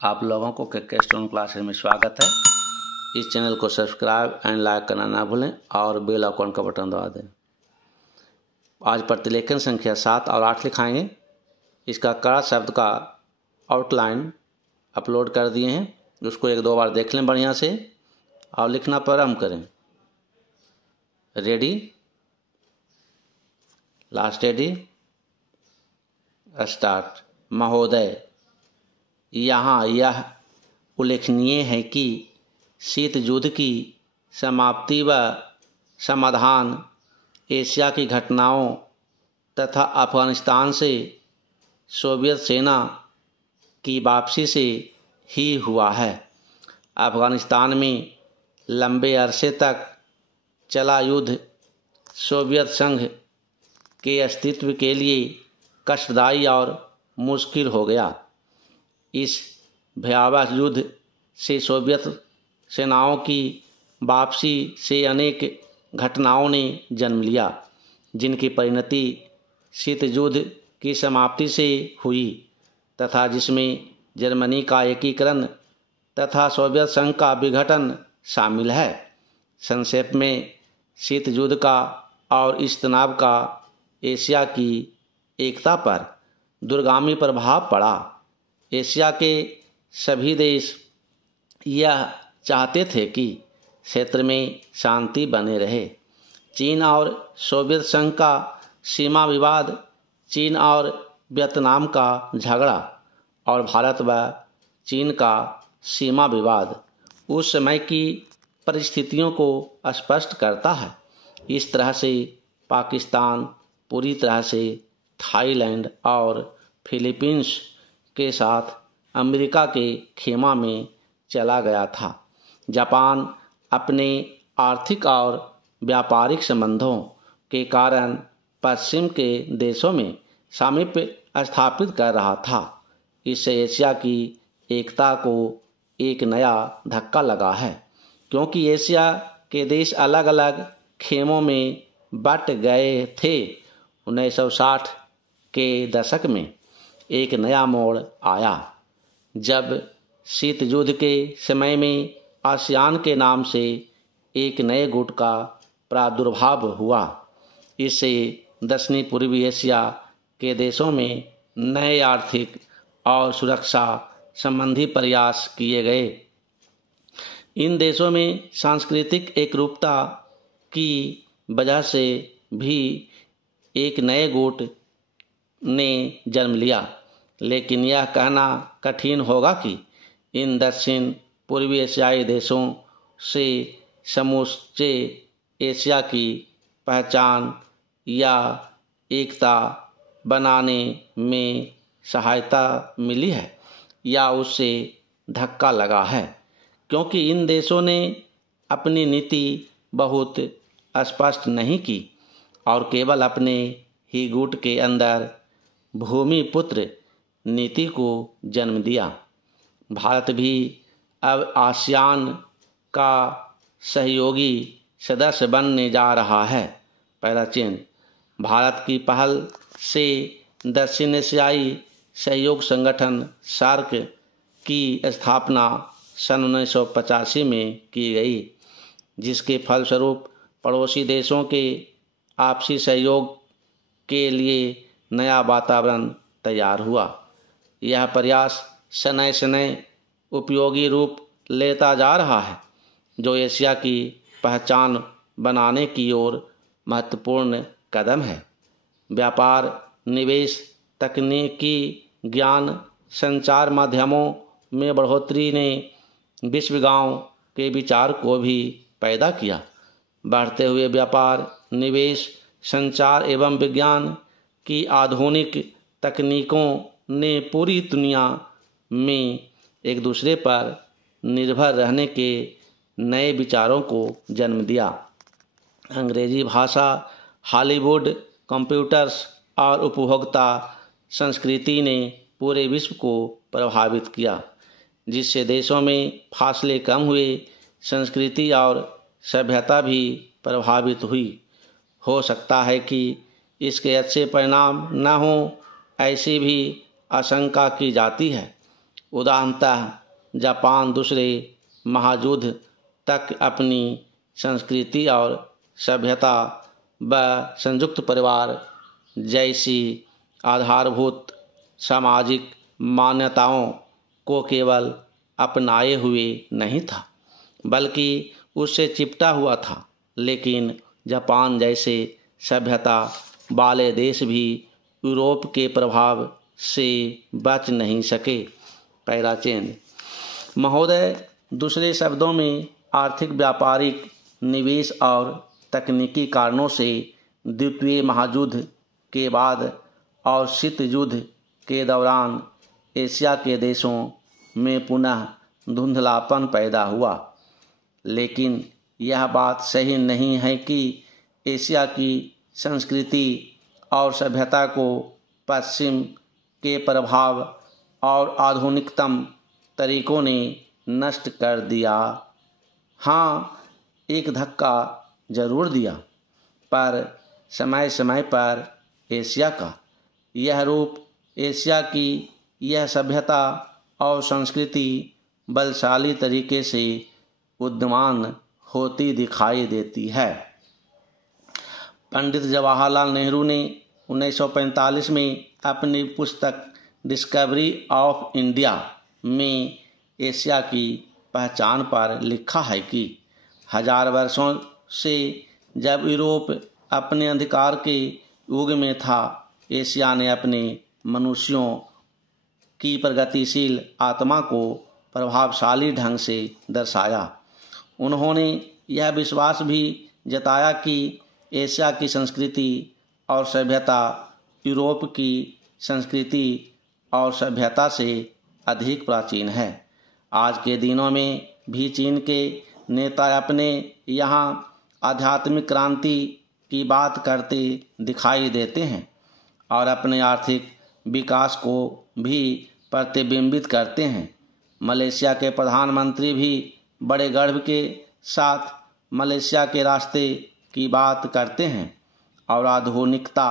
आप लोगों को के स्टोन क्लासेस में स्वागत है। इस चैनल को सब्सक्राइब एंड लाइक करना ना भूलें और बेल आइकन का बटन दबा दें। आज प्रतिलेखन संख्या 7 और 8 लिखाएंगे। इसका कड़ा शब्द का आउटलाइन अपलोड कर दिए हैं, उसको एक दो बार देख लें बढ़िया से और लिखना प्रारंभ करें। Ready, last ready, start. महोदय, यहाँ यह उल्लेखनीय है कि शीत युद्ध की समाप्ति व समाधान एशिया की घटनाओं तथा अफगानिस्तान से सोवियत सेना की वापसी से ही हुआ है। अफगानिस्तान में लंबे अरसे तक चला युद्ध सोवियत संघ के अस्तित्व के लिए कष्टदायी और मुश्किल हो गया। इस भयावह युद्ध से सोवियत सेनाओं की वापसी से अनेक घटनाओं ने जन्म लिया, जिनकी परिणति शीत युद्ध की समाप्ति से हुई तथा जिसमें जर्मनी का एकीकरण तथा सोवियत संघ का विघटन शामिल है। संक्षेप में, शीत युद्ध का और इस तनाव का एशिया की एकता पर दूरगामी प्रभाव पड़ा। एशिया के सभी देश यह चाहते थे कि क्षेत्र में शांति बने रहे। चीन और सोवियत संघ का सीमा विवाद, चीन और वियतनाम का झगड़ा और भारत व चीन का सीमा विवाद उस समय की परिस्थितियों को स्पष्ट करता है। इस तरह से पाकिस्तान पूरी तरह से थाईलैंड और फिलीपींस के साथ अमेरिका के खेमा में चला गया था। जापान अपने आर्थिक और व्यापारिक संबंधों के कारण पश्चिम के देशों में सामीप्य स्थापित कर रहा था। इससे एशिया की एकता को एक नया धक्का लगा है, क्योंकि एशिया के देश अलग अलग खेमों में बट गए थे। 1960 के दशक में एक नया मोड़ आया, जब शीत युद्ध के समय में आसियान के नाम से एक नए गुट का प्रादुर्भाव हुआ। इससे दक्षिणी पूर्वी एशिया के देशों में नए आर्थिक और सुरक्षा संबंधी प्रयास किए गए। इन देशों में सांस्कृतिक एकरूपता की वजह से भी एक नए गुट ने जन्म लिया, लेकिन यह कहना कठिन होगा कि इन दक्षिण पूर्वी एशियाई देशों से समूचे एशिया की पहचान या एकता बनाने में सहायता मिली है या उससे धक्का लगा है, क्योंकि इन देशों ने अपनी नीति बहुत स्पष्ट नहीं की और केवल अपने ही गुट के अंदर भूमिपुत्र नीति को जन्म दिया। भारत भी अब आसियान का सहयोगी सदस्य बनने जा रहा है। पहला चिन्ह, भारत की पहल से दक्षिण एशियाई सहयोग संगठन सार्क की स्थापना सन 1985 में की गई, जिसके फलस्वरूप पड़ोसी देशों के आपसी सहयोग के लिए नया वातावरण तैयार हुआ। यह प्रयास शनै शनै उपयोगी रूप लेता जा रहा है, जो एशिया की पहचान बनाने की ओर महत्वपूर्ण कदम है। व्यापार, निवेश, तकनीकी ज्ञान, संचार माध्यमों में बढ़ोतरी ने विश्व गांव के विचार को भी पैदा किया। बढ़ते हुए व्यापार, निवेश, संचार एवं विज्ञान की आधुनिक तकनीकों ने पूरी दुनिया में एक दूसरे पर निर्भर रहने के नए विचारों को जन्म दिया। अंग्रेजी भाषा, हॉलीवुड, कंप्यूटर्स और उपभोक्ता संस्कृति ने पूरे विश्व को प्रभावित किया, जिससे देशों में फासले कम हुए, संस्कृति और सभ्यता भी प्रभावित हुई। हो सकता है कि इसके अच्छे परिणाम न हों, ऐसी भी आशंका की जाती है। उदाहरणतः जापान दूसरे महायुद्ध तक अपनी संस्कृति और सभ्यता व संयुक्त परिवार जैसी आधारभूत सामाजिक मान्यताओं को केवल अपनाए हुए नहीं था बल्कि उससे चिपटा हुआ था। लेकिन जापान जैसे सभ्यता वाले देश भी यूरोप के प्रभाव से बच नहीं सके। पैराचेन महोदय, दूसरे शब्दों में आर्थिक, व्यापारिक, निवेश और तकनीकी कारणों से द्वितीय महायुद्ध के बाद और शीत युद्ध के दौरान एशिया के देशों में पुनः धुंधलापन पैदा हुआ। लेकिन यह बात सही नहीं है कि एशिया की संस्कृति और सभ्यता को पश्चिम के प्रभाव और आधुनिकतम तरीकों ने नष्ट कर दिया। हाँ, एक धक्का जरूर दिया, पर समय समय पर एशिया का यह रूप, एशिया की यह सभ्यता और संस्कृति बलशाली तरीके से उद्यमान होती दिखाई देती है। पंडित जवाहरलाल नेहरू ने 1945 में अपनी पुस्तक डिस्कवरी ऑफ इंडिया में एशिया की पहचान पर लिखा है कि हजार वर्षों से जब यूरोप अपने अधिकार के युग में था, एशिया ने अपने मनुष्यों की प्रगतिशील आत्मा को प्रभावशाली ढंग से दर्शाया। उन्होंने यह विश्वास भी जताया कि एशिया की संस्कृति और सभ्यता यूरोप की संस्कृति और सभ्यता से अधिक प्राचीन है। आज के दिनों में भी चीन के नेता अपने यहाँ आध्यात्मिक क्रांति की बात करते दिखाई देते हैं और अपने आर्थिक विकास को भी प्रतिबिंबित करते हैं। मलेशिया के प्रधानमंत्री भी बड़े गर्व के साथ मलेशिया के रास्ते की बात करते हैं और आधुनिकता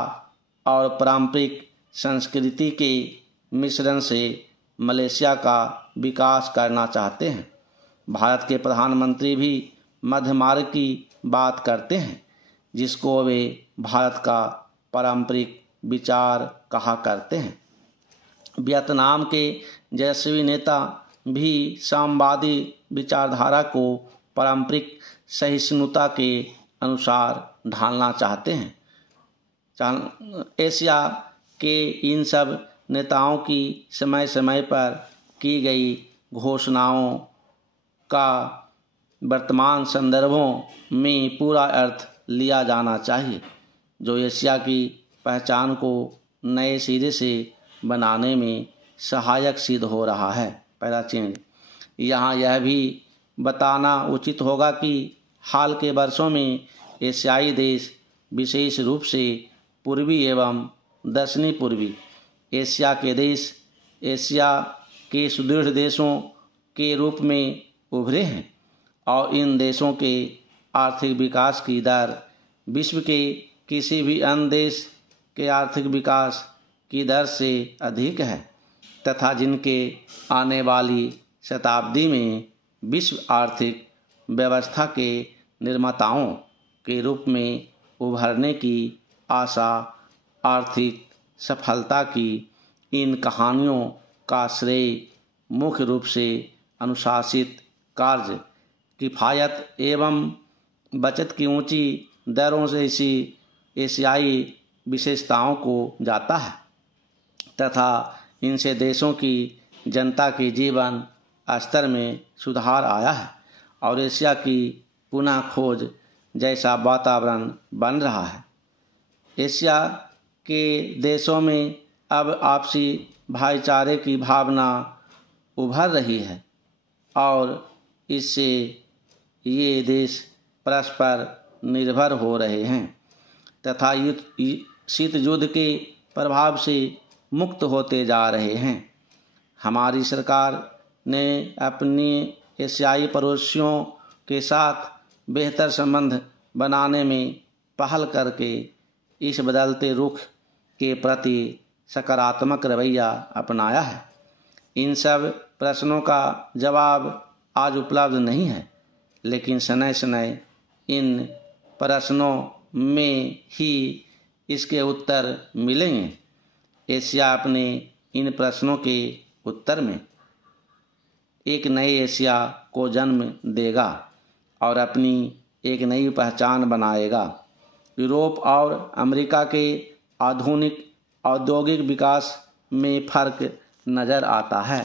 और पारंपरिक संस्कृति के मिश्रण से मलेशिया का विकास करना चाहते हैं। भारत के प्रधानमंत्री भी मध्य मार्ग की बात करते हैं, जिसको वे भारत का पारंपरिक विचार कहा करते हैं। वियतनाम के यशस्वी नेता भी साम्यवादी विचारधारा को पारंपरिक सहिष्णुता के अनुसार ढालना चाहते हैं। एशिया के इन सब नेताओं की समय समय पर की गई घोषणाओं का वर्तमान संदर्भों में पूरा अर्थ लिया जाना चाहिए, जो एशिया की पहचान को नए सिरे से बनाने में सहायक सिद्ध हो रहा है। पैराचीन यहाँ यह भी बताना उचित होगा कि हाल के वर्षों में एशियाई देश, विशेष रूप से पूर्वी एवं दक्षिणी पूर्वी एशिया के देश, एशिया के सुदृढ़ देशों के रूप में उभरे हैं और इन देशों के आर्थिक विकास की दर विश्व के किसी भी अन्य देश के आर्थिक विकास की दर से अधिक है तथा जिनके आने वाली शताब्दी में विश्व आर्थिक व्यवस्था के निर्माताओं के रूप में उभरने की आशा। आर्थिक सफलता की इन कहानियों का श्रेय मुख्य रूप से अनुशासित कार्य, किफ़ायत एवं बचत की ऊंची दरों से इसी एशियाई विशेषताओं को जाता है तथा इनसे देशों की जनता के जीवन स्तर में सुधार आया है और एशिया की पुनः खोज जैसा वातावरण बन रहा है। एशिया के देशों में अब आपसी भाईचारे की भावना उभर रही है और इससे ये देश परस्पर निर्भर हो रहे हैं तथा शीत युद्ध के प्रभाव से मुक्त होते जा रहे हैं। हमारी सरकार ने अपनी एशियाई पड़ोसियों के साथ बेहतर संबंध बनाने में पहल करके इस बदलते रुख के प्रति सकारात्मक रवैया अपनाया है। इन सब प्रश्नों का जवाब आज उपलब्ध नहीं है, लेकिन समय समय इन प्रश्नों में ही इसके उत्तर मिलेंगे। एशिया अपने इन प्रश्नों के उत्तर में एक नए एशिया को जन्म देगा और अपनी एक नई पहचान बनाएगा। यूरोप और अमेरिका के आधुनिक औद्योगिक विकास में फर्क नज़र आता है।